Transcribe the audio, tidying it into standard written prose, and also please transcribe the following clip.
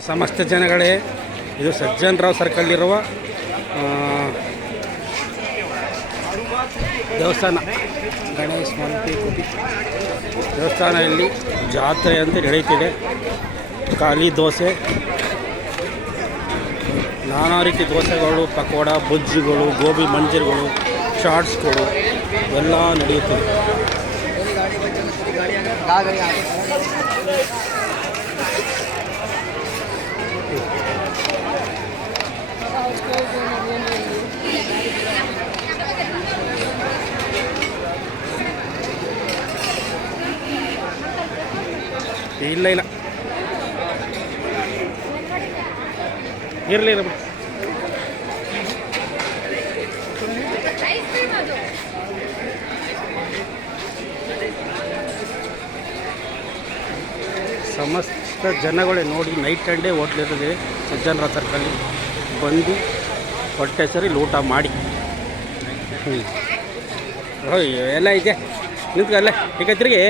ಸಮಸ್ತ ಜನಗಳೇ, ಇದು ಸಜ್ಜನರಾವ್ ಸರ್ಕಲ್ಲಿರುವ ದೇವಸ್ಥಾನ ಗಣೇಶ ಮಂತಿ ಕುಟಿ ದೇವಸ್ಥಾನ. ಇಲ್ಲಿ ಜಾತ್ರೆ ಅಂತ ನಡೆಯುತ್ತಿದೆ. ಖಾಲಿ ದೋಸೆ, ನಾನಾ ರೀತಿ ದೋಸೆಗಳು, ಪಕೋಡ, ಬಜ್ಜಿಗಳು, ಗೋಬಿ ಮಂಚೂರಿಗಳು, ಚಾಟ್ಸ್ಗಳು ಎಲ್ಲ ನಡೆಯುತ್ತಿದೆ. ಇಲ್ಲ ಇಲ್ಲ ಇರಲಿ ಸಮಸ್ತ ಜನಗಳೇ ನೋಡಿ, ನೈಟ್ ಆ್ಯಂಡ್ ಡೇ ಹೋಟ್ಲಿರ್ತದೆ ಸಜ್ಜನರಾವ್ ಸರ್ಕಲ್ಲಿ. ಬಂದು ಹೊಟ್ಟೆ ಸರಿ ಊಟ ಮಾಡಿ. ಎಲ್ಲ ಇದೆ ನಿಂತ್ಕಲ್ಲೇ ಈಗ ತಿರುಗಿ